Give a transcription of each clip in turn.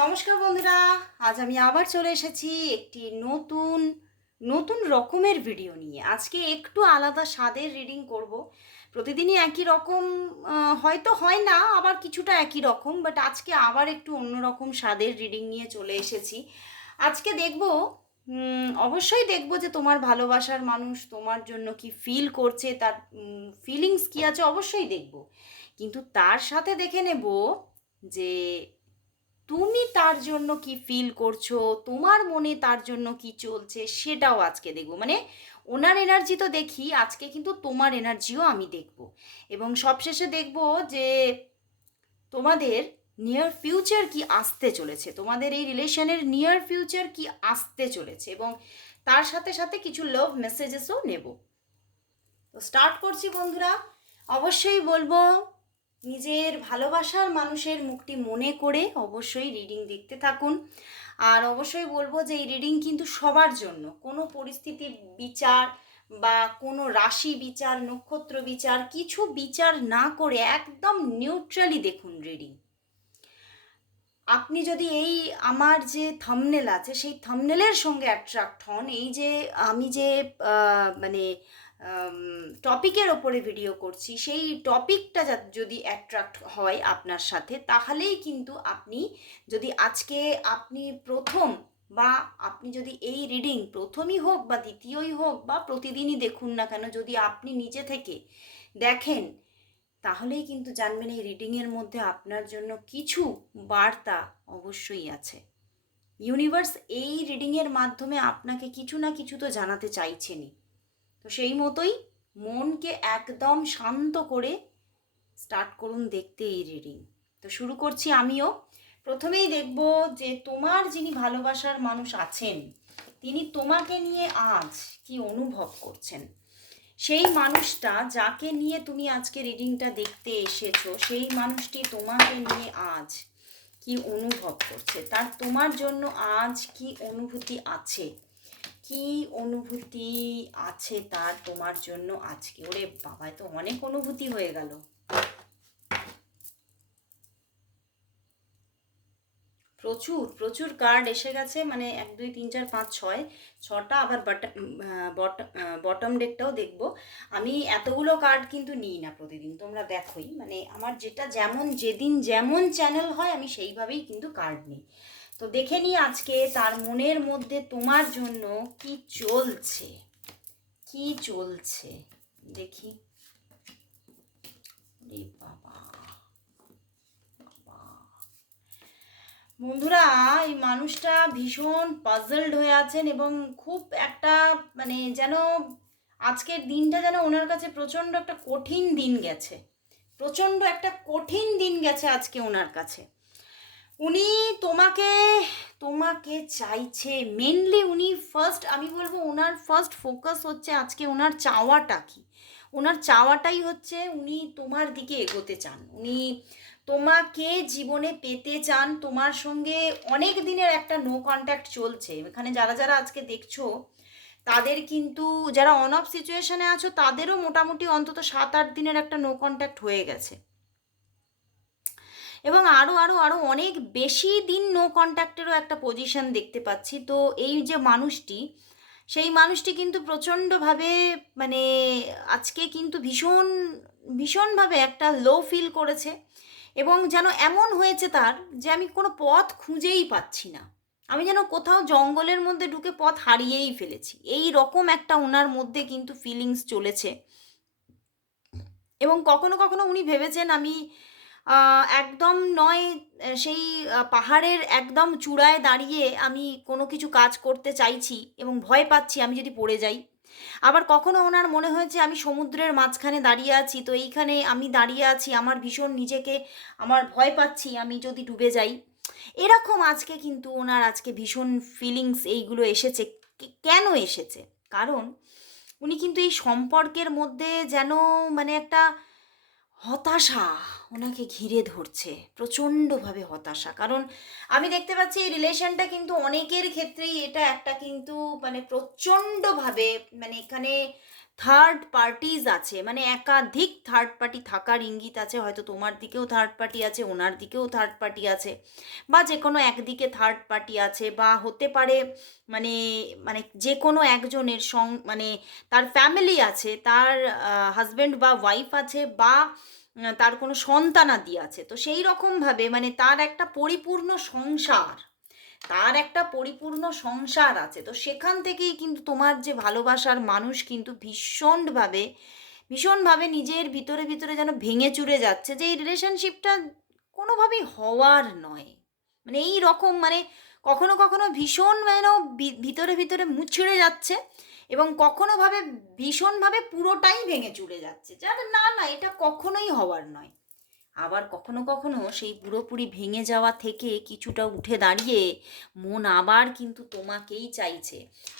নমস্কার বন্ধুরা, আজ আমি আবার চলে এসেছি একটি নতুন নতুন রকমের ভিডিও নিয়ে। আজকে একটু আলাদা স্বাদের রিডিং করব। প্রতিদিনই একই রকম হয়তো হয় না, আবার কিছুটা একই রকম বাট আজকে আবার একটু অন্যরকম স্বাদের রিডিং নিয়ে চলে এসেছি। আজকে দেখব অবশ্যই দেখব যে তোমার ভালোবাসার মানুষ তোমার জন্য কি ফিল করছে, তার ফিলিংস কি আছে অবশ্যই দেখব। কিন্তু তার সাথে দেখে নেব যে তুমি তার জন্য কি ফিল করছ? তোমার মনে তার জন্য কি চলছে? সেটাও আজকে দেখব। মানে ওনার এনার্জি তো দেখি, আজকে কিন্তু তোমার এনার্জিও আমি দেখব। এবং সবশেষে দেখব যে তোমাদের নিয়ার ফিউচার কি আসতে চলেছে? তোমাদের এই রিলেশনের নিয়ার ফিউচার কি আসতে চলেছে? এবং তার সাথে সাথে কিছু লাভ মেসেজেসও নেব। তো স্টার্ট করছি বন্ধুরা। অবশ্যই বলব নিজের ভালোবাসার মানুষের মুখটি মনে করে অবশ্যই রিডিং দেখতে থাকুন। আর অবশ্যই বলব যে, এই রিডিং কিন্তু সবার জন্য। কোনো পরিস্থিতি বিচার বা কোনো রাশি বিচার, নক্ষত্র বিচার, কিছু বিচার না করে একদম নিউট্রালি দেখুন রিডিং আপনি যদি এই আমার যে থামনেল আছে, সেই থামনেলের সঙ্গে অ্যাট্রাক্ট হন, এই যে আমি যে মানে টপিকের ওপরে ভিডিও করছি। সেই টপিকটা যদি অ্যাট্রাক্ট হয় আপনার সাথে, তাহলেই কিন্তু আপনি যদি আজকে আপনি প্রথম বা আপনি যদি এই রিডিং প্রথমই হোক বা দ্বিতীয়ই হোক বা প্রতিদিনই দেখুন না কেন, যদি আপনি নিজে থেকে দেখেন, তাহলেই কিন্তু জানবেন এই রিডিংয়ের মধ্যে আপনার জন্য কিছু বার্তা অবশ্যই আছে। ইউনিভার্স এই রিডিংয়ের মাধ্যমে আপনাকে কিছু না কিছু তো জানাতে চাইছেনই। তো সেই মতোই মনকে একদম শান্ত করে স্টার্ট করুন দেখতে এই রিডিং তো শুরু করছি আমিও। প্রথমেই দেখব যে তোমার যিনি ভালোবাসার মানুষ আছেন, তিনি তোমাকে নিয়ে আজ কি অনুভব করছেন? সেই মানুষটা যাকে নিয়ে তুমি আজকে রিডিংটা দেখতে এসেছ, সেই মানুষটি তোমাকে নিয়ে আজ কি অনুভব করছে? তার তোমার জন্য আজ কি অনুভূতি আছে? কি অনুভূতি আছে তার তোমার জন্য আজকে? ওরে বাবা তো অনেক অনুভূতি হয়ে গেল। প্রচুর প্রচুর কার্ড এসে গেছে মানে এক, দুই, তিন, চার, পাঁচ, ছয়, ছটা, আবার বটম ডেকটাও দেখব। আমি এতগুলো কার্ড কিন্তু নিই না প্রতিদিন, তোমরা দেখোই। মানে আমার যেটা যেমন, যেদিন যেমন চ্যানেল হয়, আমি সেইভাবেই কিন্তু কার্ড নিই। তো দেখে নিই আজকে তার মনের মধ্যে তোমার জন্য কি চলছে। কি চলছে? দেখি। বাবা। বন্ধুরা, এই মানুষটা ভীষণ পাজলড হয়ে আছেন এবং খুব একটা মানে যেন আজকের দিনটা যেন ওনার কাছে প্রচণ্ড একটা কঠিন দিন গেছে। প্রচণ্ড একটা কঠিন দিন গেছে আজকে ওনার কাছে। উনি তোমাকে তোমাকে চাইছে মেনলি উনি ফার্স্ট আমি বলব ওনার ফার্স্ট ফোকাস হচ্ছে আজকে ওনার চাওয়াটা কি? ওনার চাওয়াটাই হচ্ছে উনি তোমার দিকে এগোতে চান। উনি তোমাকে জীবনে পেতে চান। তোমার সঙ্গে অনেক দিনের একটা নো কন্ট্যাক্ট চলছে। এখানে যারা যারা আজকে দেখছ, তাদের কিন্তু, যারা অন অফ সিচুয়েশনে আছো, তাদেরও মোটামুটি অন্তত সাত, আট দিনের একটা নো কন্ট্যাক্ট হয়ে গেছে। এবং আরও আরও আরও অনেক বেশি দিন নো কন্ট্যাক্টেরও একটা পজিশন দেখতে পাচ্ছি। তো এই যে মানুষটি, সেই মানুষটি কিন্তু প্রচণ্ডভাবে মানে আজকে কিন্তু ভীষণ, ভীষণভাবে একটা লো ফিল করেছে এবং যেন এমন হয়েছে তার যে আমি কোনো পথ খুঁজেই পাচ্ছি না। আমি যেন কোথাও জঙ্গলের মধ্যে ঢুকে পথ হারিয়েই ফেলেছি। এই রকম একটা ওনার মধ্যে কিন্তু ফিলিংস চলেছে। এবং কখনো কখনো উনি ভেবেছেন আমি একদম নয়, সেই পাহাড়ের একদম চূড়ায় দাঁড়িয়ে আমি কোনো কিছু কাজ করতে চাইছি এবং ভয় পাচ্ছি আমি যদি পড়ে যাই। আবার কখনো ওনার মনে হয়েছে আমি সমুদ্রের মাঝখানে দাঁড়িয়ে আছি, তো এইখানে আমি দাঁড়িয়ে আছি, আমার ভীষণ নিজেকে, আমার ভয় পাচ্ছি আমি যদি ডুবে যাই। এরকম আজকে কিন্তু ওনার আজকে ভীষণ ফিলিংস এইগুলো এসেছে। কেন এসেছে? কারণ উনি কিন্তু এই সম্পর্কের মধ্যে যেন মানে একটা হতাশা ওনাকে ঘিরে ধরছে, প্রচণ্ডভাবে হতাশা। কারণ আমি দেখতে পাচ্ছি এই রিলেশনটা কিন্তু অনেকের ক্ষেত্রেই এটা একটা কিন্তু মানে প্রচণ্ডভাবে মানে এখানে থার্ড পার্টিজ আছে মানে একাধিক থার্ড পার্টি থাকার ইঙ্গিত আছে, হয়তো তোমার দিকেও থার্ড পার্টি আছে, ওনার দিকেও থার্ড পার্টি আছে, বা যে কোনো একদিকে থার্ড পার্টি আছে, বা হতে পারে মানে মানে যে কোনো একজনের সং মানে তার ফ্যামিলি আছে, তার হাজব্যান্ড বা ওয়াইফ আছে, বা তার কোনো সন্তানাদি আছে, তো সেই রকমভাবে মানে তার একটা পরিপূর্ণ সংসার। তার একটা পরিপূর্ণ সংসার আছে। তো সেখান থেকেই কিন্তু তোমার যে ভালোবাসার মানুষ কিন্তু ভীষণভাবে ভীষণভাবে নিজের ভিতরে ভিতরে যেন ভেঙে চুরে যাচ্ছে যে এই রিলেশনশিপটা কোনোভাবেই হওয়ার নয়। মানে এই রকম মানে কখনো কখনো ভীষণ যেন ভিতরে ভিতরে মুছড়ে যাচ্ছে এবং কখনো ভাবে ভীষণভাবে পুরোটাই ভেঙে চুরে যাচ্ছে। যার না না, এটা কখনোই হওয়ার নয়। আবার কখনো কখনো সেই পুরোপুরি ভেঙে যাওয়া থেকে কিছুটা উঠে দাঁড়িয়ে মন আবার কিন্তু তোমাকেই চাইছে।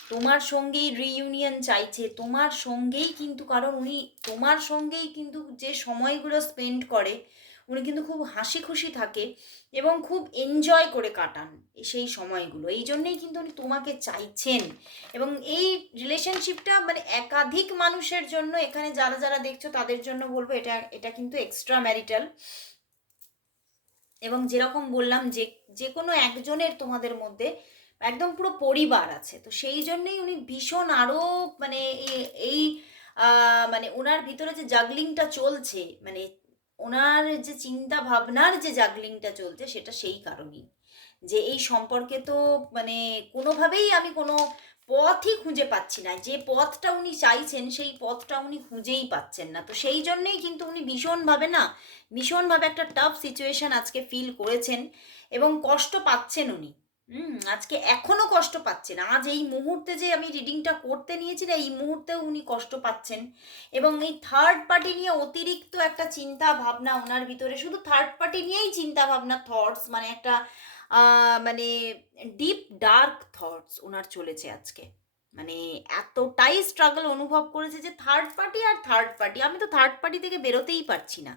তোমার সঙ্গেই রিইউনিয়ন চাইছে, তোমার সঙ্গেই কিন্তু, কারণ উনি তোমার সঙ্গেই কিন্তু যে সময়গুলো স্পেন্ড করে উনি কিন্তু খুব হাসি খুশি থাকে এবং খুব এনজয় করে কাটান সেই সময়গুলো। এই জন্যেই কিন্তু উনি তোমাকে চাইছেন এবং এই রিলেশনশিপটা মানে একাধিক মানুষের জন্য, এখানে যারা যারা দেখছ তাদের জন্য বলব এটা এটা কিন্তু এক্সট্রা ম্যারিটাল এবং যেরকম বললাম যে যে কোনো একজনের তোমাদের মধ্যে একদম পুরো পরিবার আছে। তো সেই জন্যেই উনি ভীষণ আরও মানে এই- মানে ওনার ভিতরে যে জাগলিংটা চলছে মানে ওনার যে চিন্তা ভাবনার যে জাগলিংটা চলছে, সেটা সেই কারণেই। যে এই সম্পর্কে তো মানে কোনোভাবেই আমি কোনো পথই খুঁজে পাচ্ছি না। যে পথটা উনি চাইছেন, সেই পথটা উনি খুঁজেই পাচ্ছেন না। তো সেই জন্যেই কিন্তু উনি ভীষণভাবে না, ভীষণভাবে একটা টাফ সিচুয়েশন আজকে ফিল করেছেন এবং কষ্ট পাচ্ছেন উনি। হুম, আজকে এখনও কষ্ট পাচ্ছেন। আজ এই মুহূর্তে যে আমি রিডিংটা করতে নিয়েছি না, এই মুহূর্তেও উনি কষ্ট পাচ্ছেন। এবং এই থার্ড পার্টি নিয়ে অতিরিক্ত একটা চিন্তা ভাবনা ওনার ভিতরে, শুধু থার্ড পার্টি নিয়েই চিন্তা ভাবনা থটস মানে একটা মানে ডিপ ডার্ক থটস ওনার চলেছে আজকে। মানে এতটাই স্ট্রাগল অনুভব করেছে যে থার্ড পার্টি আর থার্ড পার্টি আমি তো থার্ড পার্টি থেকে বেরোতেই পারছি না।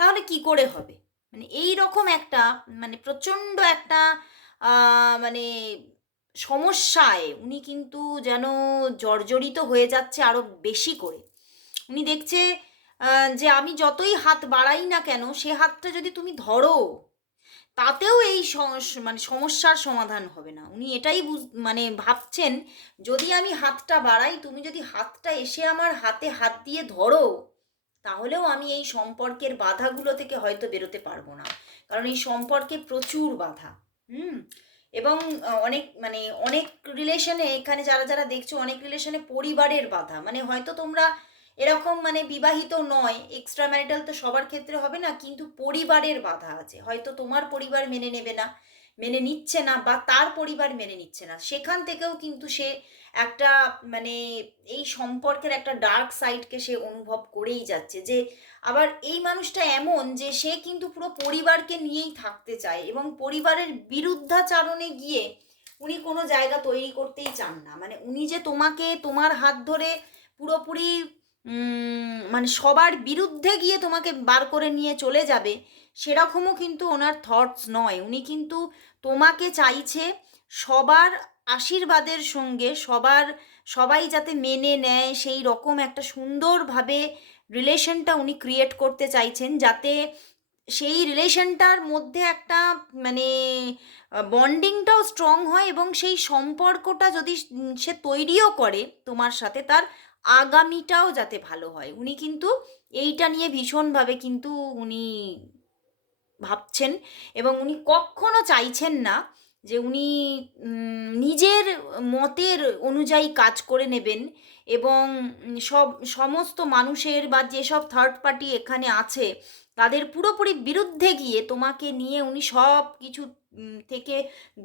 তাহলে কি করে হবে? মানে এই রকম একটা মানে প্রচণ্ড একটা মানে সমস্যায় উনি কিন্তু যেন জর্জরিত হয়ে যাচ্ছে আরও বেশি করে। উনি দেখছে যে আমি যতই হাত বাড়াই না কেন, সে হাতটা যদি তুমি ধরো, তাতেও এই মানে সমস্যার সমাধান হবে না। উনি এটাই বুঝ- মানে ভাবছেন, যদি আমি হাতটা বাড়াই, তুমি যদি হাতটা এসে আমার হাতে হাত দিয়ে ধরো, তাহলেও আমি এই সম্পর্কের বাধাগুলো থেকে হয়তো বেরোতে পারব না। কারণ এই সম্পর্কে প্রচুর বাধা। হুম। এবং অনেক মানে অনেক রিলেশনে এখানে যারা যারা দেখছ, অনেক রিলেশনে পরিবারের বাধা। মানে হয়তো তোমরা এরকম মানে বিবাহিত নয় এক্সট্রা ম্যারিটাল তো সবার ক্ষেত্রে হবে না, কিন্তু পরিবারের বাধা আছে। হয়তো তোমার পরিবার মেনে নেবে না, মেনে নিচ্ছে না, বা তার পরিবার মেনে নিচ্ছে না। সেখান থেকেও কিন্তু সে একটা মানে এই সম্পর্কের একটা ডার্ক সাইডকে সে অনুভব করেই যাচ্ছে যে আবার এই মানুষটা এমন যে সে কিন্তু পুরো পরিবারকে নিয়েই থাকতে চায় এবং পরিবারের বিরুদ্ধাচারণে গিয়ে উনি কোনো জায়গা তৈরি করতেই চান না। মানে উনি যে তোমাকে তোমার হাত ধরে পুরোপুরি মানে সবার বিরুদ্ধে গিয়ে তোমাকে বার করে নিয়ে চলে যাবে, সেরকমও কিন্তু ওনার থটস নয়। উনি কিন্তু তোমাকে চাইছে সবার আশীর্বাদের সঙ্গে, সবার, সবাই যাতে মেনে নেয়, সেই রকম একটা সুন্দরভাবে রিলেশনটা উনি ক্রিয়েট করতে চাইছেন যাতে সেই রিলেশনটার মধ্যে একটা মানে বন্ডিংটাও স্ট্রং হয় এবং সেই সম্পর্কটা যদি সে তৈরিও করে তোমার সাথে তার আগামীটাও যাতে ভালো হয়। উনি কিন্তু এইটা নিয়ে ভীষণভাবে কিন্তু উনি ভাবছেন এবং উনি কখনো চাইছেন না যে উনি নিজের মতের অনুযায়ী কাজ করে নেবেন এবং সব, সমস্ত মানুষের বা যেসব থার্ড পার্টি এখানে আছে, তাদের পুরোপুরি বিরুদ্ধে গিয়ে তোমাকে নিয়ে উনি সব কিছু থেকে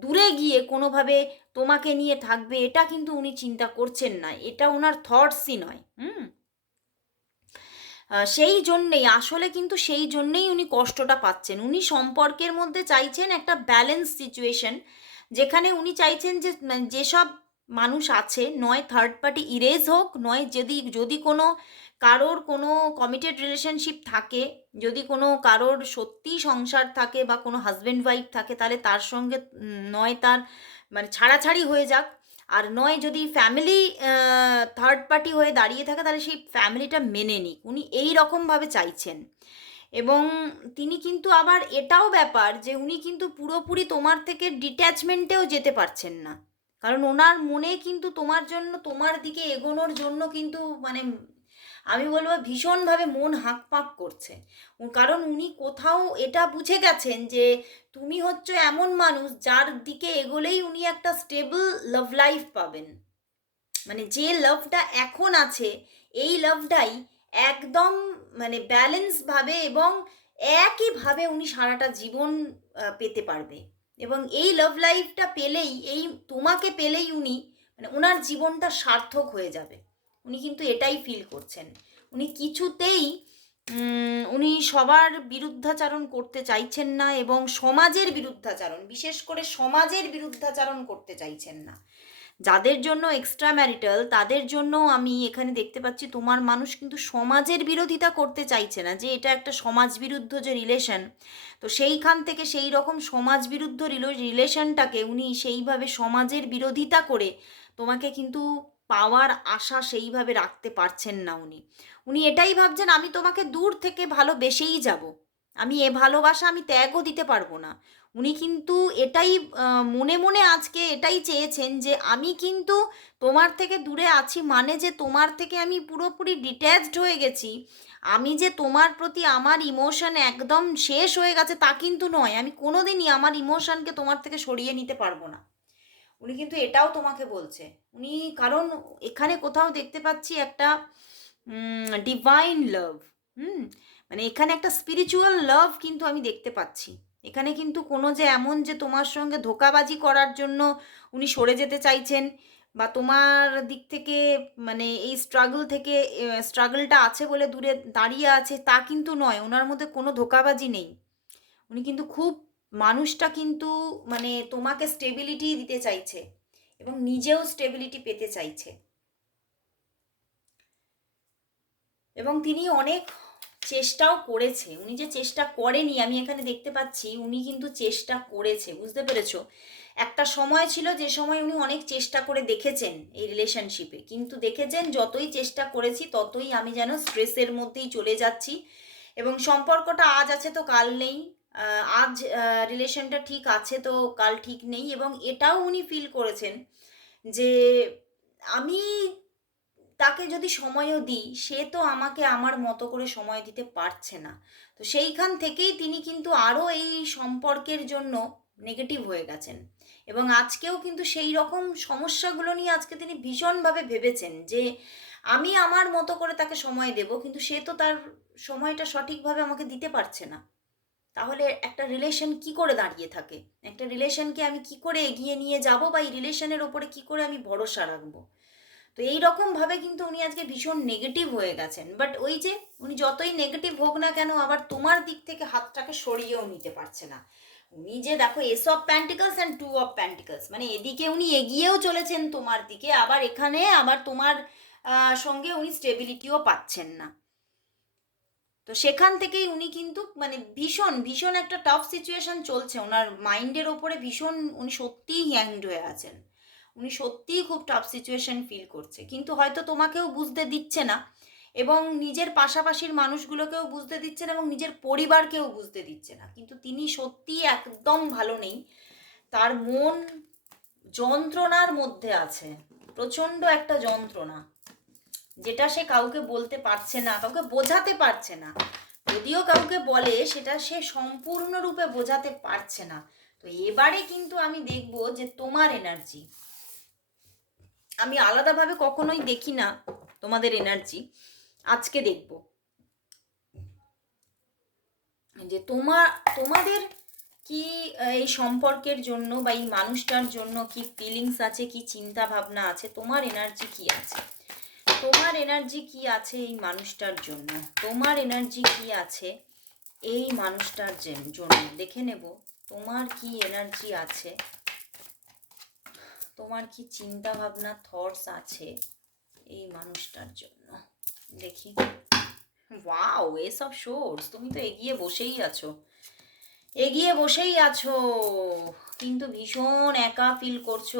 দূরে গিয়ে কোনোভাবে তোমাকে নিয়ে থাকবে, এটা কিন্তু উনি চিন্তা করছেন না। এটা ওনার থটসই নয়, হুম? সেই জন্যেই, আসলে কিন্তু সেই জন্যেই উনি কষ্টটা পাচ্ছেন। উনি সম্পর্কের মধ্যে চাইছেন একটা ব্যালেন্স সিচুয়েশন যেখানে উনি চাইছেন যে, যেসব মানুষ আছে, নয় থার্ড পার্টি ইরেজ হোক, নয় যদি যদি কোনো কারোর কোনো কমিটেড রিলেশনশিপ থাকে, যদি কোনো কারোর সত্যিই সংসার থাকে বা কোনো হাজব্যান্ড ওয়াইফ থাকে, তাহলে তার সঙ্গে নয় তার মানে ছাড়াছাড়ি হয়ে যাক। আর নয় যদি ফ্যামিলি থার্ড পার্টি হয়ে দাঁড়িয়ে থাকে, তাহলে সেই ফ্যামিলিটা মেনে নিক। উনি এই রকমভাবে চাইছেন। এবং তিনি কিন্তু আবার এটাও ব্যাপার যে, উনি কিন্তু পুরোপুরি তোমার থেকে ডিট্যাচমেন্টেও যেতে পারছেন না। কারণ ওনার মনে কিন্তু তোমার জন্য, তোমার দিকে এগোনোর জন্য কিন্তু মানে আমি বলব ভীষণভাবে মন হাঁক পাক করছে কারণ উনি কোথাও এটা বুঝে গেছেন যে তুমি হচ্ছে এমন মানুষ যার দিকে এগোলেই উনি একটা স্টেবল লাভ লাইফ পাবেন। মানে যে লাভটা এখন আছে, এই লাভটাই একদম মানে ব্যালেন্স ভাবে এবং একইভাবে উনি সারাটা জীবন পেতে পারবে। এবং এই লাভ লাইফটা পেলেই, এই তোমাকে পেলেই উনি মানে ওনার জীবনটা সার্থক হয়ে যাবে। উনি কিন্তু এটাই ফিল করছেন। উনি কিছুতেই উনি সবার বিরুদ্ধাচারণ করতে চাইছেন না এবং সমাজের বিরুদ্ধাচারণ, বিশেষ করে সমাজের বিরুদ্ধাচারণ করতে চাইছেন না। যাদের জন্য এক্সট্রা ম্যারিটাল তাদের জন্য আমি এখানে দেখতে পাচ্ছি তোমার মানুষ কিন্তু সমাজের বিরোধিতা করতে চাইছে না, যে এটা একটা সমাজ বিরুদ্ধ যে রিলেশন তো সেইখান থেকে সেই রকম সমাজ বিরুদ্ধ রিলেশনটাকে উনি সেইভাবে সমাজের বিরোধিতা করে তোমাকে কিন্তু পাওয়ার আশা সেইভাবে রাখতে পারছেন না উনি। উনি এটাই ভাবছেন, আমি তোমাকে দূর থেকে ভালোবেসেই যাব, আমি এ ভালোবাসা আমি ত্যাগও দিতে পারব না। উনি কিন্তু এটাই মনে মনে আজকে এটাই চেয়েছেন যে আমি কিন্তু তোমার থেকে দূরে আছি মানে যে তোমার থেকে আমি পুরোপুরি ডিট্যাচড হয়ে গেছি। আমি যে তোমার প্রতি আমার ইমোশন একদম শেষ হয়ে গেছে তা কিন্তু নয়। আমি কোনোদিনই আমার ইমোশনকে তোমার থেকে সরিয়ে নিতে পারব না। উনি কিন্তু এটাও তোমাকে বলছে। উনি কারণ এখানে কোথাও দেখতে পাচ্ছি একটা ডিভাইন লাভ হুম? মানে এখানে একটা স্পিরিচুয়াল লাভ কিন্তু আমি দেখতে পাচ্ছি। এখানে কিন্তু কোনো যে এমন যে তোমার সঙ্গে ধোকাবাজি করার জন্য উনি সরে যেতে চাইছেন বা তোমার দিক থেকে মানে এই স্ট্রাগল থেকে স্ট্রাগলটা আছে বলে দূরে দাঁড়িয়ে আছে তা কিন্তু নয়। ওনার মধ্যে কোনো ধোকাবাজি নেই। উনি কিন্তু খুব, মানুষটা কিন্তু মানে তোমাকে স্টেবিলিটি দিতে চাইছে এবং নিজেও স্টেবিলিটি পেতে চাইছে। এবং তিনি অনেক চেষ্টাও করেছে। উনি যে চেষ্টা করেনি, আমি এখানে দেখতে পাচ্ছি, উনি কিন্তু চেষ্টা করেছে, বুঝতে পেরেছ? একটা সময় ছিল, যে সময় উনি অনেক চেষ্টা করে দেখেছেন এই রিলেশনশিপে কিন্তু দেখেছেন, যতই চেষ্টা করেছি, ততই আমি যেন স্ট্রেসের মধ্যেই চলে যাচ্ছি। এবং সম্পর্কটা আজ আছে তো কাল নেই। আজ রিলেশনটা ঠিক আছে তো কাল ঠিক নেই। এবং এটাও উনি ফিল করেছেন যে আমি তাকে যদি সময়ও দিই, সে তো আমাকে আমার মতো করে সময় দিতে পারছে না। তো সেইখান থেকেই তিনি কিন্তু আরও এই সম্পর্কের জন্য নেগেটিভ হয়ে গেছেন। এবং আজকেও কিন্তু সেই রকম সমস্যাগুলো নিয়ে আজকে তিনি ভীষণভাবে ভেবেছেন যে, আমি আমার মতো করে তাকে সময় দেব, কিন্তু সে তো তার সময়টা সঠিকভাবে আমাকে দিতে পারছে না। তাহলে একটা রিলেশন কি করে দাঁড়িয়ে থাকে? একটা রিলেশনকে আমি কি করে এগিয়ে নিয়ে যাব বা এই রিলেশনের ওপরে কি করে আমি ভরসা রাখব? তো এই রকম ভাবে কিন্তু উনি আজকে ভীষণ নেগেটিভ হয়ে গেছেন। বাট ওই যে উনি যতই নেগেটিভ হোক না কেন, আবার তোমার দিক থেকে হাতটাকে সরিয়েও নিতে পারছে না। উনি যে দেখো ace of pentacles and two of pentacles মানে এদিকে উনি এগিয়েও চলেছেন তোমার দিকে, আবার এখানে আবার তোমার সঙ্গে উনি স্টেবিলিটিও পাচ্ছেন না। তো সেখান থেকেই উনি কিন্তু মানে ভীষণ ভীষণ একটা টাফ সিচুয়েশন চলছে। ওনার মাইন্ডের ওপরে ভীষণ উনি সত্যিই হ্যাংড হয়ে আছেন। উনি সত্যিই খুব টাফ সিচুয়েশন ফিল করছে। কিন্তু হয়তো তোমাকেও বুঝতে দিচ্ছে না এবং নিজের পাশাপাশির মানুষগুলোকেও বুঝতে দিচ্ছে না এবং নিজের পরিবারকেও বুঝতে দিচ্ছে না। কিন্তু তিনি সত্যিই একদম ভালো নেই। তার মন যন্ত্রণার মধ্যে আছে, প্রচণ্ড একটা যন্ত্রণা, যেটা সে কাউকে বলতে পারছে না, কাউকে বোঝাতে পারছে না। যদিও কাউকে বলে, সেটা সে সম্পূর্ণরূপে বোঝাতে পারছে না। তো এবারে কিন্তু আমি দেখব যে তোমার এনার্জি আমি আলাদাভাবে কখনোই দেখি না তোমাদের এনার্জি আজকে দেখব। যে তোমার তোমাদের কি এই সম্পর্কের জন্য বা এই মানুষটার জন্য কি ফিলিংস আছে, কি চিন্তা ভাবনা আছে? তোমার এনার্জি কি আছে? তোমার এনার্জি কি আছে এই মানুষটার জন্য? তোমার এনার্জি কি আছে এই মানুষটার জন্য? দেখে নেব। তোমার কি এনার্জি আছে? তোমার কি চিন্তা ভাবনা থটস আছে এই মানুষটার জন্য? দেখি। ওয়াও এসব সোর্স তুমি তো এগিয়ে বসেই আছো। এগিয়ে বসেই আছো। কিন্তু ভীষণ একা ফিল করছ।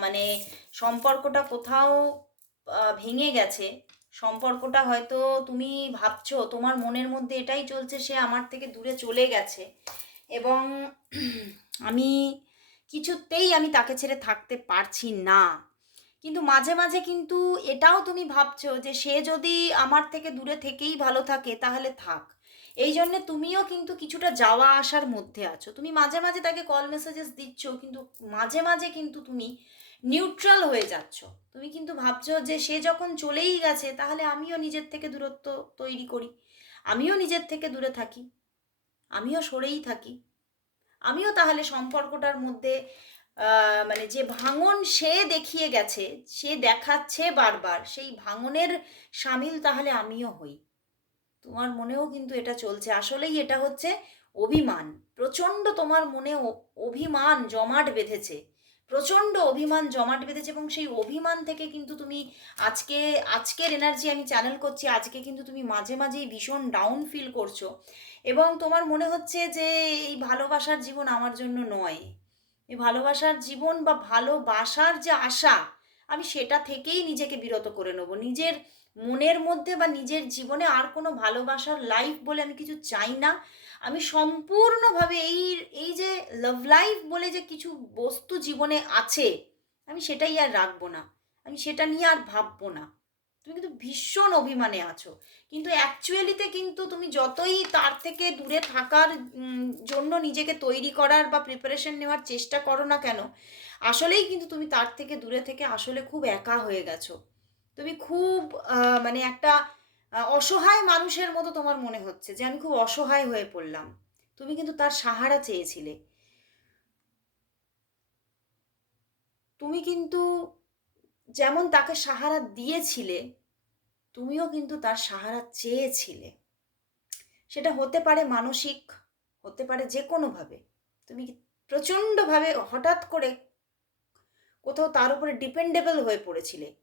মানে সম্পর্কটা কোথাও ভেঙে গেছে। সম্পর্কটা হয়তো তুমি ভাবছ, তোমার মনের মধ্যে এটাই চলছে, সে আমার থেকে দূরে চলে গেছে। এবং আমি কিছুতেই আমি তাকে ছেড়ে থাকতে পারছি না। কিন্তু মাঝে মাঝে কিন্তু এটাও তুমি ভাবছ যে সে যদি আমার থেকে দূরে থেকেই ভালো থাকে তাহলে থাক। এই জন্যে তুমিও কিন্তু কিছুটা যাওয়া আসার মধ্যে আছো। তুমি মাঝে মাঝে তাকে কল মেসেজেস দিচ্ছ, কিন্তু মাঝে মাঝে কিন্তু তুমি নিউট্রাল হয়ে যাচ্ছ। তুমি কিন্তু ভাবছ যে সে যখন চলেই গেছে তাহলে আমিও নিজের থেকে দূরত্ব তৈরি করি। আমিও নিজের থেকে দূরে থাকি। আমিও সরেই থাকি। আমিও তাহলে সম্পর্কটার মধ্যে মানে যে ভাঙন সে দেখিয়ে গেছে, সে দেখাচ্ছে বারবার, সেই ভাঙনের সামিল তাহলে আমিও হই। তোমার মনেও কিন্তু এটা চলছে। আসলেই এটা হচ্ছে অভিমান। প্রচণ্ড তোমার মনে অভিমান জমাট বেঁধেছে। প্রচণ্ড অভিমান জমাট বেঁধেছে এবং সেই অভিমান থেকে কিন্তু তুমি আজকে, আজকের এনার্জি আমি চ্যানেল করছি, আজকে কিন্তু তুমি মাঝে মাঝেই ভীষণ ডাউন ফিল করছ। এবং তোমার মনে হচ্ছে যে এই ভালোবাসার জীবন আমার জন্য নয়। এই ভালোবাসার জীবন বা ভালোবাসার যে আশা, আমি সেটা থেকেই নিজেকে বিরত করে নেব। নিজের মনের মধ্যে বা নিজের জীবনে আর কোনো ভালোবাসার লাইফ বলে আমি কিছু চাই না। আমি সম্পূর্ণভাবে এই এই যে লাভ লাইফ বলে যে কিছু বস্তু জীবনে আছে, আমি সেটাই আর রাখব না। আমি সেটা নিয়ে আর ভাববো না। তুমি কিন্তু ভীষণ অভিমানে আছো। কিন্তু অ্যাকচুয়ালিতে কিন্তু তুমি যতই তার থেকে দূরে থাকার জন্য নিজেকে তৈরি করার বা প্রিপারেশন নেওয়ার চেষ্টা করো না কেন, আসলেই কিন্তু তুমি তার থেকে দূরে থেকে আসলে খুব একা হয়ে গেছো। তুমি খুব মানে একটা অসহায় মানুষের মতো তোমার মনে হচ্ছে, যে আমি খুব অসহায় হয়ে পড়লাম। তুমি কিন্তু তার সাহারা চেয়েছিলে। তুমি কিন্তু যেমন তাকে সাহারা দিয়েছিলে তুমিও কিন্তু তার সাহারা চেয়েছিলে। সেটা হতে পারে মানসিক, হতে পারে যে কোনোভাবে তুমি প্রচণ্ডভাবে হঠাৎ করে কোথাও তার উপরে ডিপেন্ডেবল হয়ে পড়েছিলে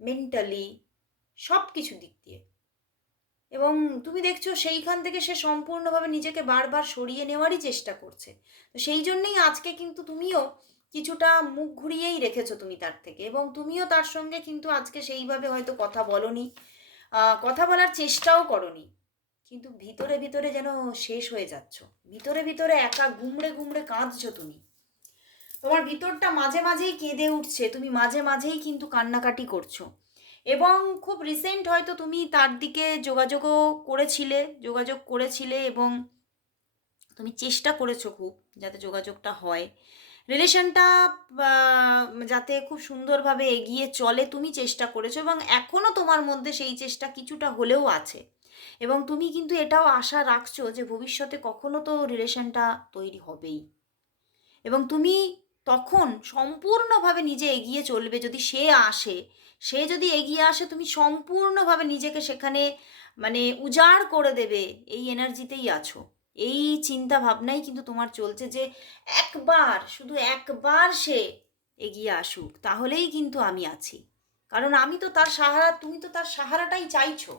মেন্টালি সব কিছু দিক দিয়ে। এবং তুমি দেখছ সেইখান থেকে সে সম্পূর্ণভাবে নিজেকে বারবার সরিয়ে নেওয়ারই চেষ্টা করছে। তো সেই জন্যেই আজকে কিন্তু তুমিও কিছুটা মুখ ঘুরিয়েই রেখেছো তুমি তার থেকে এবং তুমিও তার সঙ্গে কিন্তু আজকে সেইভাবে হয়তো কথা বলনি কথা বলার চেষ্টাও করনি। কিন্তু ভিতরে ভিতরে যেন শেষ হয়ে যাচ্ছ। ভিতরে ভিতরে একা গুমড়ে গুমড়ে কাঁদছো তুমি। তোমার ভিতরটা মাঝে মাঝেই কেঁদে উঠছে, তুমি মাঝে মাঝেই কিন্তু কান্নাকাটি করছ। এবং খুব রিসেন্ট হয়তো তুমি তার দিকে যোগাযোগও করেছিলে, যোগাযোগ করেছিলে এবং তুমি চেষ্টা করেছ খুব যাতে যোগাযোগটা হয়। রিলেশনটা যাতে খুব সুন্দরভাবে এগিয়ে চলে তুমি চেষ্টা করেছ এবং এখনও তোমার মধ্যে সেই চেষ্টা কিছুটা হলেও আছে। এবং তুমি কিন্তু এটাও আশা রাখছো যে ভবিষ্যতে কখনো তো রিলেশনটা তৈরি হবেই। এবং তুমি তখন সম্পূর্ণভাবে নিজে এগিয়ে চলবে যদি সে আসে, সে যদি এগিয়ে আসে তুমি সম্পূর্ণভাবে নিজেকে সেখানে মানে উজাড় করে দেবে, এই এনার্জিতেই আছো। এই চিন্তা ভাবনাই কিন্তু তোমার চলছে যে একবার, শুধু একবার সে এগিয়ে আসুক, তাহলেই কিন্তু আমি আছি। কারণ আমি তো তার সাহারা, তুমি তো তার সাহারাটাই চাইছো।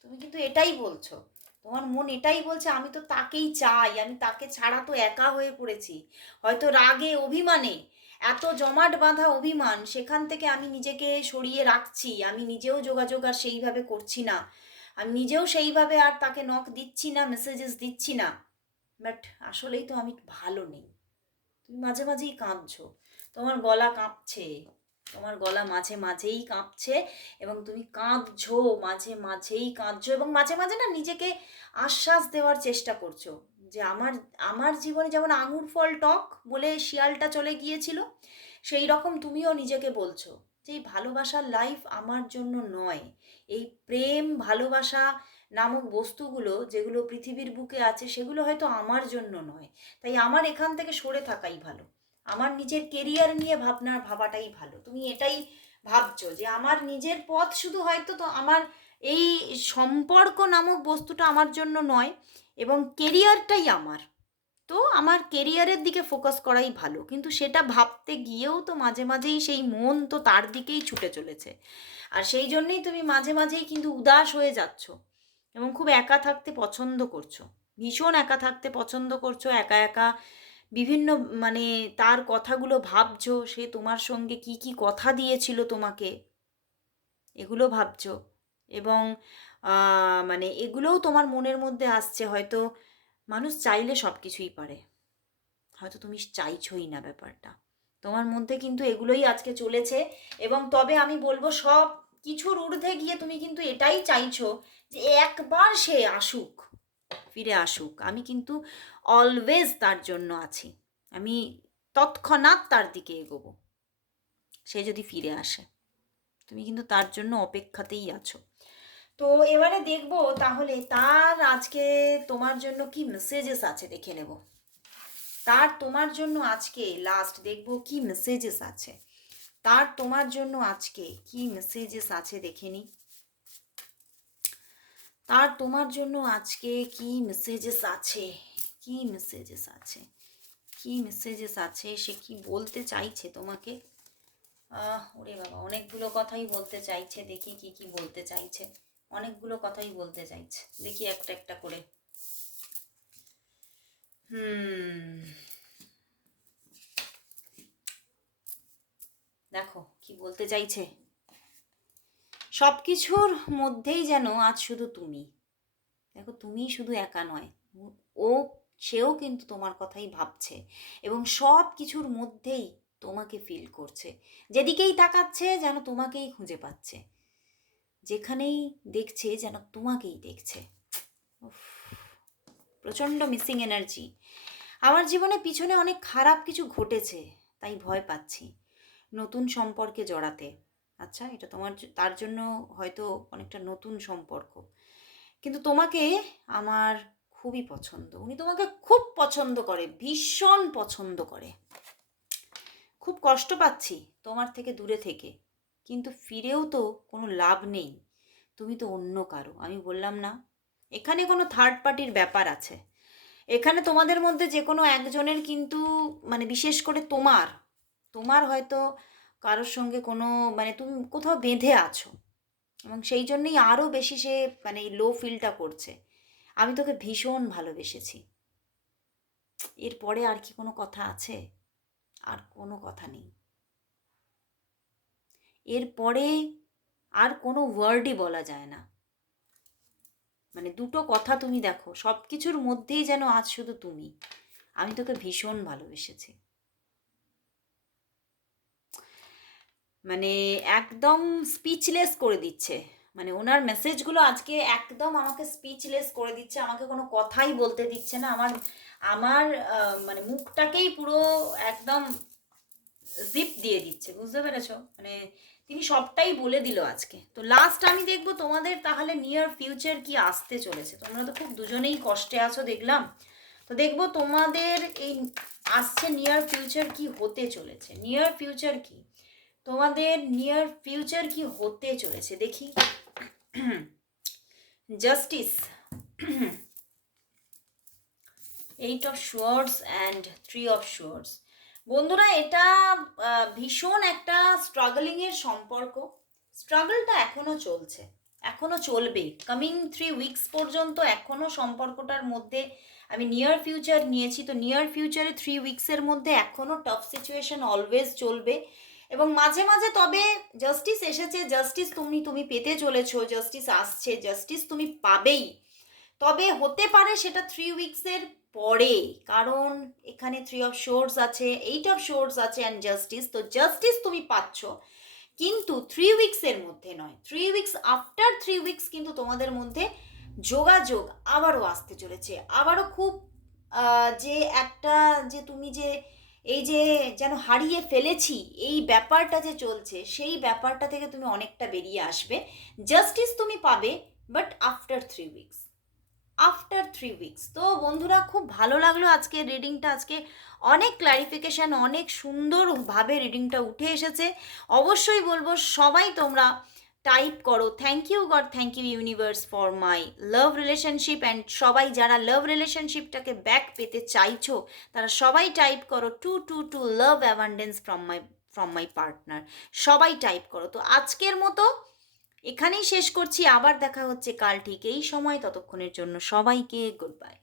তুমি কিন্তু এটাই বলছো। তোমার মন এটাই বলছে, আমি তো তাকেই চাই, আমি তাকে ছাড়া তো একা হয়ে পড়েছি। হয়তো রাগে অভিমানে, এত জমাট বাঁধা অভিমান, সেখান থেকে আমি নিজেকে সরিয়ে রাখছি, আমি নিজেও যোগাযোগ আর সেইভাবে করছি না। আমি নিজেও সেইভাবে আর তাকে নখ দিচ্ছি না মেসেজেস দিচ্ছি না। বাট আসলেই তো আমি ভালো নেই। তুমি মাঝে মাঝেই কাঁদছো। তোমার গলা কাঁপছে। তোমার গলা মাঝে মাঝেই কাঁপছে এবং তুমি কাঁদছো, মাঝে মাঝেই কাঁদছো এবং মাঝে মাঝে না নিজেকে আশ্বাস দেওয়ার চেষ্টা করছ যে আমার আমার জীবনে যেমন আঙুর ফল টক বলে শিয়ালটা চলে গিয়েছিল সেই রকম তুমিও নিজেকে বলছো যে এই ভালোবাসার লাইফ আমার জন্য নয়। এই প্রেম, ভালোবাসা নামক বস্তুগুলো যেগুলো পৃথিবীর বুকে আছে, সেগুলো হয়তো আমার জন্য নয়। তাই আমার এখান থেকে সরে থাকাই ভালো। আমার নিজের কেরিয়ার নিয়ে ভাবনা, ভাবাটাই ভালো। তুমি এটাই ভাবছ যে আমার নিজের পথ শুধু হয়তো তো আমার এই সম্পর্ক নামক বস্তুটা আমার জন্য নয়, এবং কেরিয়ারটাই আমার। তো আমার কেরিয়ারের দিকে ফোকাস করাই ভালো। কিন্তু সেটা ভাবতে গিয়েও তো মাঝে মাঝেই সেই মন তো তার দিকেই ছুটে চলেছে। আর সেই জন্যেই তুমি মাঝে মাঝেই কিন্তু উদাস হয়ে যাচ্ছ এবং খুব একা থাকতে পছন্দ করছ। ভীষণ একা থাকতে পছন্দ করছ, একা একা বিভিন্ন মানে তার কথাগুলো ভাবছ, সে তোমার সঙ্গে কি কি কথা দিয়েছিল তোমাকে, এগুলো ভাবছ এবং মানে এগুলোও তোমার মনের মধ্যে আসছে, হয়তো মানুষ চাইলে সব কিছুই পারে। হয়তো তুমি চাইছোই না ব্যাপারটা। তোমার মধ্যে কিন্তু এগুলোই আজকে চলেছে এবং তবে আমি বলব সব কিছুর ঊর্ধ্বে গিয়ে তুমি কিন্তু এটাই চাইছো যে একবার সে আসুক, ফিরে আসুক। আমি কিন্তু অলওয়েজ তার জন্য আছি। আমি তৎক্ষণাৎ তার দিকে এগোবো। সে যদি ফিরে আসে, তুমি কিন্তু তার জন্য অপেক্ষাতেই আছো। তো এবারে দেখব তাহলে তার আজকে তোমার জন্য কি মেসেজেস আছে দেখে নেব। তার তোমার জন্য আজকে লাস্ট দেখব কি মেসেজেস আছে। তার তোমার জন্য আজকে কি মেসেজেস আছে দেখে নি? তার তোমার জন্য আজকে কি মেসেজেস আছে? কি মেসেজেস আছে? কি মেসেজেস আছে? সে কি বলতে চাইছে তোমাকে? ওরে বাবা, অনেকগুলো কথাই বলতে চাইছে, দেখি কি কি বলতে চাইছে। অনেকগুলো কথাই বলতে চাইছে। দেখি একটা একটা করে। হুম দেখো কি বলতে চাইছে। সব কিছুর মধ্যেই যেন আজ শুধু তুমি। দেখো তুমি শুধু একা নয়, ও, সেও কিন্তু তোমার কথাই ভাবছে এবং সব কিছুর মধ্যেই তোমাকে ফিল করছে। যেদিকেই তাকাচ্ছে যেন তোমাকেই খুঁজে পাচ্ছে। যেখানেই দেখছে যেন তোমাকেই দেখছে। প্রচণ্ড মিসিং এনার্জি আমার জীবনে পিছনে অনেক খারাপ কিছু ঘটেছে, তাই ভয় পাচ্ছি। নতুন সম্পর্কে জড়াতে। আচ্ছা এটা তোমার তার জন্য হয়তো অনেকটা নতুন সম্পর্ক। কিন্তু তোমাকে আমার খুবই পছন্দ। উনি তোমাকে খুব পছন্দ করে, ভীষণ পছন্দ করে। খুব কষ্ট পাচ্ছি তোমার থেকে দূরে থেকে। কিন্তু ফিরেও তো কোনো লাভ নেই। তুমি তো অন্য কারও। আমি বললাম, না, এখানে কোনো থার্ড পার্টির ব্যাপার আছে। এখানে তোমাদের মধ্যে যে কোনো একজনের কিন্তু মানে বিশেষ করে তোমার তোমার হয়তো কারোর সঙ্গে কোনো মানে তুমি কোথাও বেঁধে আছো এবং সেই জন্যই আরও বেশি সে মানে লো ফিলটা করছে। আমি তোকে ভীষণ ভালোবেসেছি। এরপরে আর কি কোনো কথা আছে? আর কোনো কথা নেই। এরপরে আর কোনো ওয়ার্ডই বলা যায় না। মানে দুটো কথা তুমি দেখো সব কিছুর মধ্যেই যেন আজ শুধু তুমি। আমি তোকে ভীষণ ভালোবেসেছি। মানে একদম স্পিচলেস করে দিচ্ছে। মানে ওনার মেসেজগুলো আজকে একদম আমাকে স্পিচলেস করে দিচ্ছে, আমাকে কোনো কথাই বলতে দিচ্ছে না। আমার আমার মানে মুখটাকেই পুরো একদম জিপ দিয়ে দিচ্ছে, বুঝতে পেরেছ? মানে তিনি সবটাই বলে দিল আজকে। তো লাস্ট আমি দেখব তোমাদের তাহলে নিয়ার ফিউচার কি আসতে চলেছে। তোমরা তো খুব দুজনেই কষ্টে আছো দেখলাম। তো দেখব তোমাদের এই আসছে নিয়ার ফিউচার কি হতে চলেছে। নিয়ার ফিউচার কি? তোমাদের নিয়ার ফিউচার কি হতে চলেছে? দেখি। Justice eight of swords and three of swords বন্ধুরা, এটা ভীষণ একটা স্ট্রাগলিংয়ের সম্পর্ক। স্ট্রাগলটা এখনও চলছে। এখনও চলবে। কামিং থ্রি উইকস পর্যন্ত এখনও সম্পর্কটার মধ্যে, আমি নিয়ার ফিউচার নিয়েছি। তো নিয়ার ফিউচারে থ্রি উইকসের মধ্যে এখনও টাফ সিচুয়েশন অলওয়েজ চলবে। এবং মাঝে মাঝে তবে জাস্টিস এসেছে জাস্টিস তুমি তুমি পেতে চলেছো জাস্টিস আসছে জাস্টিস তুমি পাবেই। তবে হতে পারে সেটা থ্রি উইকসের পরে, কারণ এখানে থ্রি অফ শোর্স আছে এইট অফ শোর্স আছে অ্যান্ড জাস্টিস তো জাস্টিস তুমি পাচ্ছ। কিন্তু থ্রি উইকসের মধ্যে নয় three weeks after three weeks কিন্তু তোমাদের মধ্যে যোগাযোগ আবারও আসতে চলেছে। আবারও খুব যে একটা, যে তুমি যে এই যে যেন হারিয়ে ফেলেছি, এই ব্যাপারটা যে চলছে, সেই ব্যাপারটা থেকে তুমি অনেকটা বেরিয়ে আসবে। জাস্টিস তুমি পাবে but after three weeks after three weeks তো বন্ধুরা, খুব ভালো লাগল আজকে রিডিংটা আজকে অনেক ক্লারিফিকেশান অনেক সুন্দরভাবে রিডিংটা উঠে এসেছে। অবশ্যই বলব, সবাই তোমরা টাইপ করো thank you god thank you universe for my love relationship and সবাই যারা লাভ রিলেশনশিপটাকে ব্যাক পেতে চাইছো, তারা সবাই টাইপ করো to to to love abundance from my from my partner সবাই টাইপ করো। তো আজকের মতো এখানেই শেষ করছি, আবার দেখা হচ্ছে কাল ঠিক এই সময়, ততক্ষণের জন্য সবাইকে গুড বাই